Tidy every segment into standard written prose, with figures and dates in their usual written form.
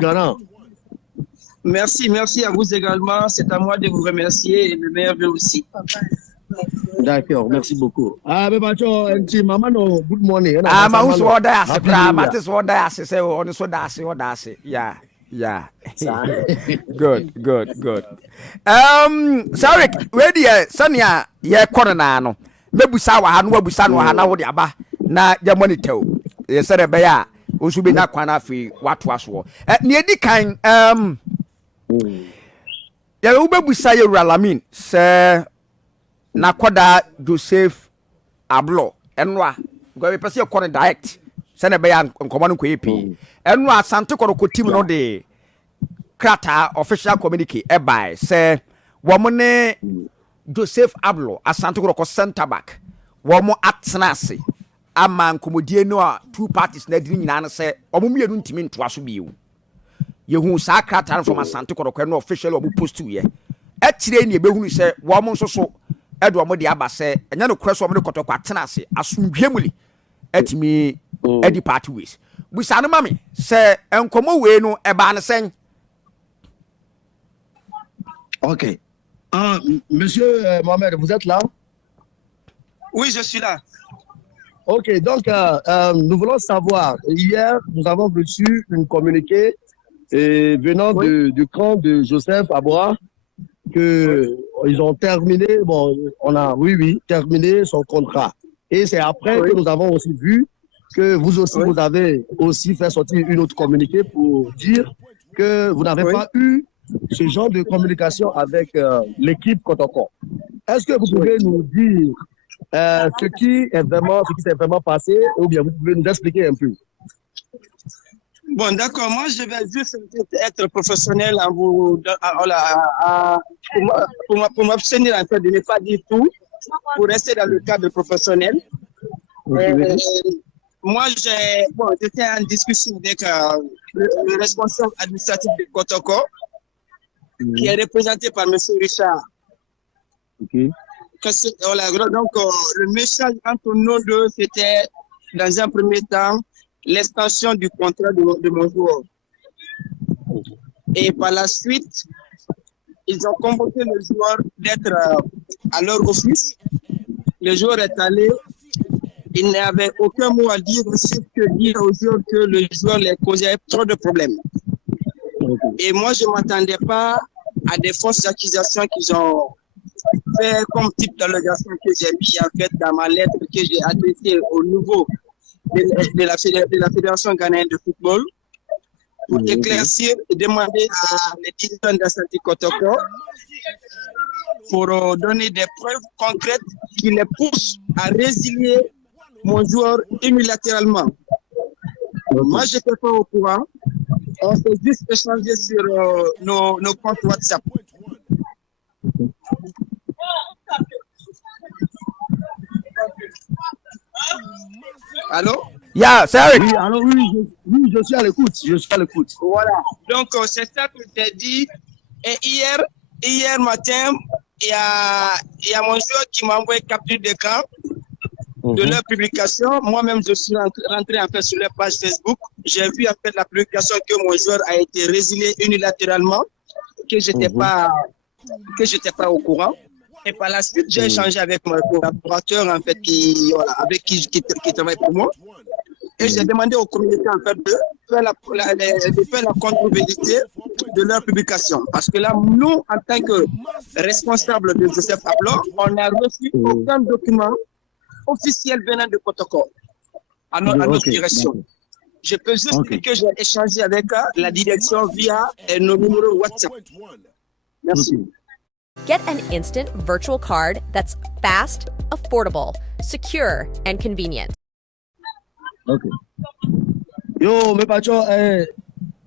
Garant. Merci, merci à vous également. C'est à moi de vous remercier et de merveille aussi. D'accord, merci beaucoup. Ah, mais Pacho, maman, good morning. Ah, ma who's what I say, Matis, what I say, on so that's what I say. Yeah, yeah. Good. Sorry, ready, Sonia, yeah, Coronano. Maybe Sawa, and what we san or Hana, the Abba, na your money tell. Yes, sir, Baya, who should be not quanafi, what was war. Near the kind, yeah, Uber say Ralamin, sir. Nakwada Joseph Ablo enwa go be pese ko direct se na be ya nkomo no kwepi enwa asante ko team no de krata official communique e by se wo mo ne Joseph Ablo asante ko center back wo mo atnase ama nkomodie no a two parties na diri nyina no se omo mienu ntimi ntoa so biu yehu sa krata from asante ko no official omo post ye e kire ni e behunu se wo mo nso so Edwa mo di abase enya no kreso mo de kotokwa tenase asumdwemuli etimi edi party ways busa no mame se enkomo we no eba ne sen. OK. Monsieur Mohamed, vous êtes là? Oui, je suis là. OK, donc nous voulons savoir, hier nous avons reçu une communiqué venant du camp de Joseph Aboua que ils ont terminé, terminé son contrat. Et c'est après que nous avons aussi vu que vous aussi, vous avez aussi fait sortir une autre communiqué pour dire que vous n'avez pas eu ce genre de communication avec l'équipe Kotoko. Est-ce que vous pouvez nous dire ce qui s'est vraiment passé, ou bien vous pouvez nous expliquer un peu? Bon, d'accord. Moi, je vais juste être professionnel pour m'abstenir en fait de ne pas dire tout, pour rester dans le cadre professionnel. Moi, j'étais en discussion avec le responsable administratif de Kotoko, qui est représenté par M. Richard. Donc, le message entre nous deux, c'était, dans un premier temps, l'extension du contrat de mon joueur. Et par la suite, ils ont convoqué le joueur d'être à leur office. Le joueur est allé. Il n'avait aucun mot à dire, sauf que dire aux joueurs que le joueur les causait trop de problèmes. Et moi, je ne m'attendais pas à des fausses accusations qu'ils ont fait comme type d'allégation que j'ai mis en fait dans ma lettre que j'ai adressée au niveau de la Fédération ghanéenne de football pour éclaircir et demander à les dirigeants d'Asante Kotoko pour donner des preuves concrètes qui les poussent à résilier mon joueur unilatéralement. Moi, je n'étais pas au courant. On s'est juste échangé sur nos comptes WhatsApp. Allô? Yeah, sorry. Oui, alors oui, je suis à l'écoute. Voilà. Donc, c'est ça que j'ai dit. Et hier matin, il y a mon joueur qui m'a envoyé capture d'écran de leur publication. Moi-même, je suis rentré en fait sur leur page Facebook. J'ai vu en fait la publication que mon joueur a été résilié unilatéralement, que j'étais pas au courant. Et par la suite, j'ai échangé avec mon collaborateur en fait qui travaille pour moi. Et j'ai demandé aux communautés en fait de faire la contre-vérité de leur publication. Parce que là, nous, en tant que responsables de Joseph Ablo, on n'a reçu aucun document officiel venant de Kotoko à notre direction. Je peux juste dire que j'ai échangé avec la direction via nos numéros WhatsApp. Merci. Get an instant virtual card that's fast, affordable, secure, and convenient. Okay. Yo, me pacho,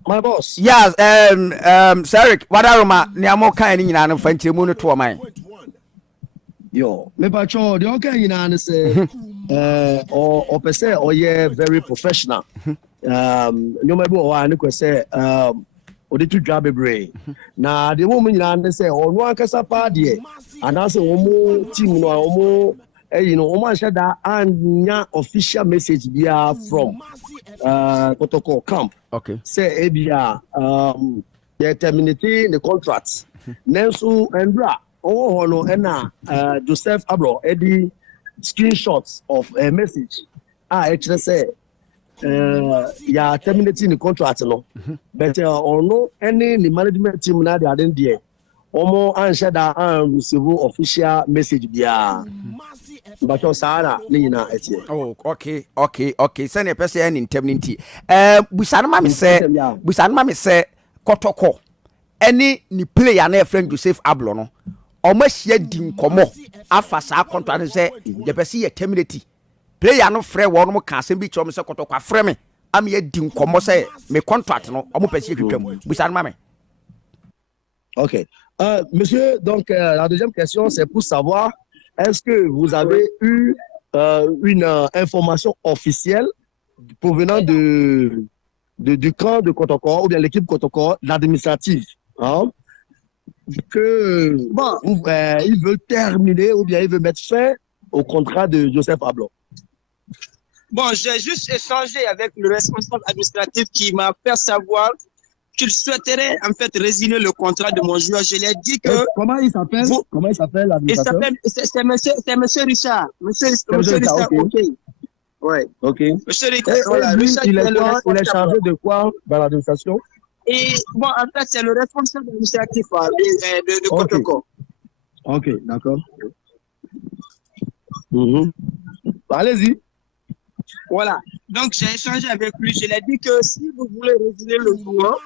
my boss. Yes, Sarik, what are ni amo kan ni nyina no fanti mu no to man. Yo, me pacho, the okay nyina no say or per se or yeah very professional. No me bo wa ni ko say odi to dwa bebre na de wo mu nyina ne say ono ankasa pa de anase wo mu team no wo mu Oman Shada and official message via from protocol camp. Okay. Say they're terminating the contract. Nensu and Bra, Joseph Abro, Eddie screenshots of a message. Actually say, terminating the contract, no. But or no, any the management team now they are in there. Omo answer that and receive official message via. But Sara, Nina, oh, okay. Send a person in indemnity. Busanma me say, Kotoko. Any ni player na friend Joseph Ablo no. Omo hye di nkomo afa sa contract say the person ye terminate. Player no frɛ wɔ no mo ka asɛm bi kyerɛ mo sɛ Kotoko afrɛ me am ye di nkomo say me contract no omo person twetwam. Busanma me. OK. Monsieur, donc la deuxième question, c'est pour savoir, est-ce que vous avez eu une information officielle provenant du camp de Kotoko ou bien l'équipe Kotoko, l'administratif, hein, que ils veulent terminer ou bien ils veulent mettre fin au contrat de Joseph Ablo? Bon, j'ai juste échangé avec le responsable administratif qui m'a fait savoir qu'il souhaiterait en fait résilier le contrat de mon joueur. Je lui ai dit que... Comment il s'appelle? Comment il s'appelle l'administrateur? C'est monsieur Richard. Monsieur Richard, OK. Ouais. OK. Monsieur Richard, voilà, Richard, il est chargé de quoi dans l'administration? Et bon, en fait, c'est le responsable administratif de Kotoko. OK, d'accord. Allez-y. Voilà. Donc, j'ai échangé avec lui. Je lui ai dit que si vous voulez résilier le joueur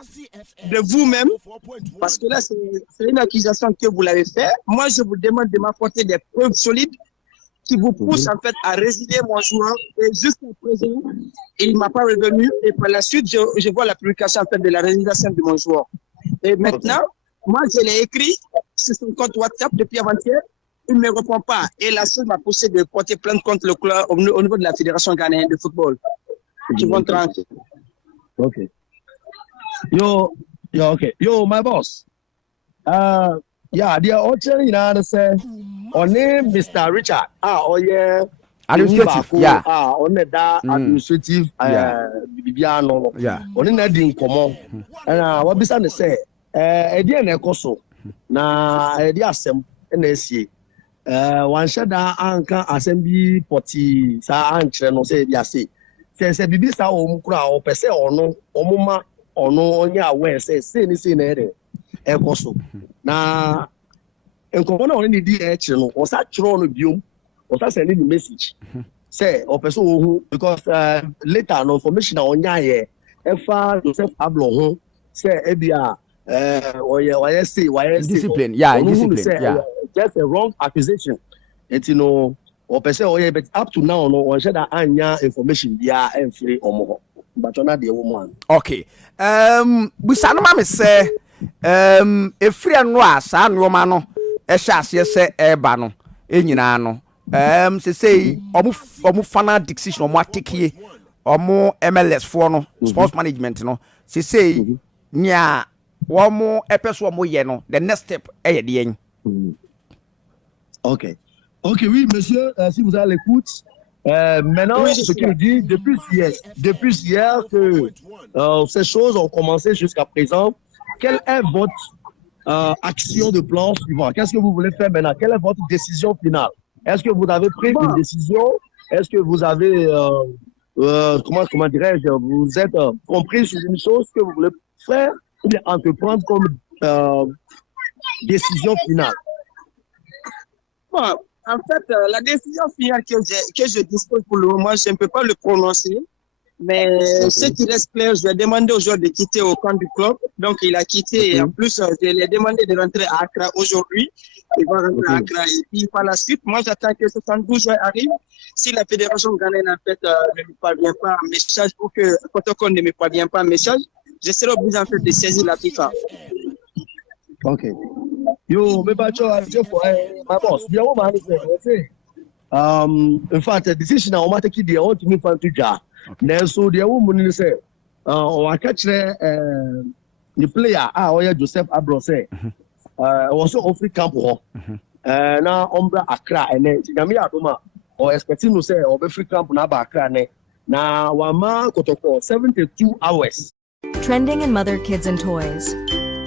de vous-même, parce que là, c'est une accusation que vous l'avez fait, moi, je vous demande de m'apporter des preuves solides qui vous poussent en fait à résilier mon joueur. Et jusqu'à présent, il ne m'a pas revenu. Et par la suite, je vois la publication en fait de la résiliation de mon joueur. Et maintenant, moi, je l'ai écrit sur son compte WhatsApp depuis avant-hier. Il ne me répond pas. Et la seule m'a poussé de porter plainte contre le club au niveau de la Fédération ghanéenne de football. Qui vont tranquille. OK. Yo, my boss. The author in answer on name Mr. Richard. Administrative. Yeah. On that administrative. Bibiano. Yeah. On that didn't come on. And what Bissan say? Edian Ekoso. Na Ediasem NSC. One shada anka assembly party sa antre no say dia say bibi sa o mkura o pese ono omuma ono onya aware say ni say na ere ekoso na enkomo na oni di e kire no o sa kire no biom o sa send the message say o pese o hu because later no information na onya ye efa Joseph Ablo ho say ebia why say discipline discipline just a wrong accusation. And or person but up to now, no one said that anya information via and free or more. But you're not the woman. Okay. Busanoma me say a free and was and Romano, a chas yes, eba no, enyina no. Say omu fana decision or more take or more MLS for no sports management no. Say nya one more episode more yeno. The next step the end. OK, oui, monsieur, si vous avez l'écoute, maintenant, ce qu'il dit, depuis hier que ces choses ont commencé jusqu'à présent, quelle est votre action de plan suivant? Qu'est-ce que vous voulez faire maintenant? Quelle est votre décision finale? Est-ce que vous avez pris une décision? Est-ce que vous avez, comment dirais-je, vous êtes compris sur une chose que vous voulez faire ou bien entreprendre comme décision finale? Bon, en fait, la décision finale que je dispose pour le moment, je ne peux pas le prononcer. Mais ce qui reste clair, je vais demander aux joueurs de quitter au camp du club. Donc, il a quitté. Et en plus, je lui ai demandé de rentrer à Accra aujourd'hui. Il va rentrer à Accra. Et puis, par la suite, moi, j'attends que 72 joueurs arrivent. Si la fédération ghanéenne, en fait, ne me parvient pas un message ou que Kotoko ne me parvient pas un message, je serai obligé, en fait, de saisir la FIFA. OK. Yo, me bacho my boss. The woman say, in fact, the decision I want to keep the want to move on to Ja. Then so the woman say, I catch the player, Joseph Abro say, also off camp now Umbra Accra and then Yami Adoma, or expecting to say or be free camp na ba Accra ne na wama kotoko 72 hours. Trending in mother, kids, and toys.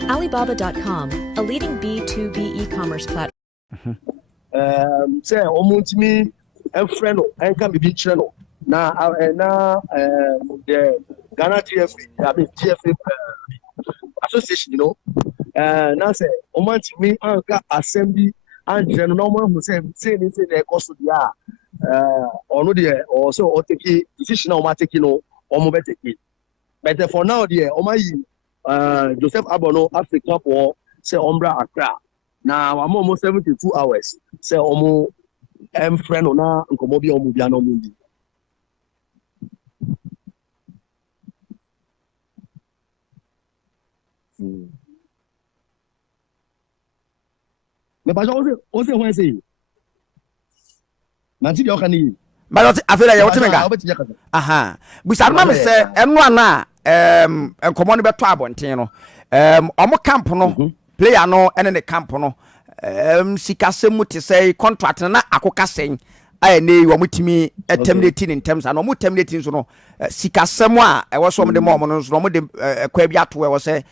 Alibaba.com, a leading B2B e-commerce platform. Say omuntimi enfrɛ no enka bibi kyerɛ no na the Ghana TFA association, you know, now say omuntimi anka assembly and no one who say the cost of the or no there or so or take decision or take no or move take it. But for now there Joseph Abono Africa for say Umbra Accra. Now I'm almost 72 hours. Say omo friend ona nkomo bi omo bia no mundi. Me ba o se when say. Manti de okani. But I feel like you want to make aha. Bisa ma me say eno ana nkomo no beto abonten no. Omo camp no player no ene ne camp no sikasem te say contract na akoka sen ay ne wo mutimi terminating in terms and omo terminating so no sikasem a e wo so de mo no so no de kwa bi ato e wo say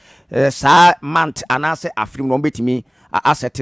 sa month anase afrim no betimi asset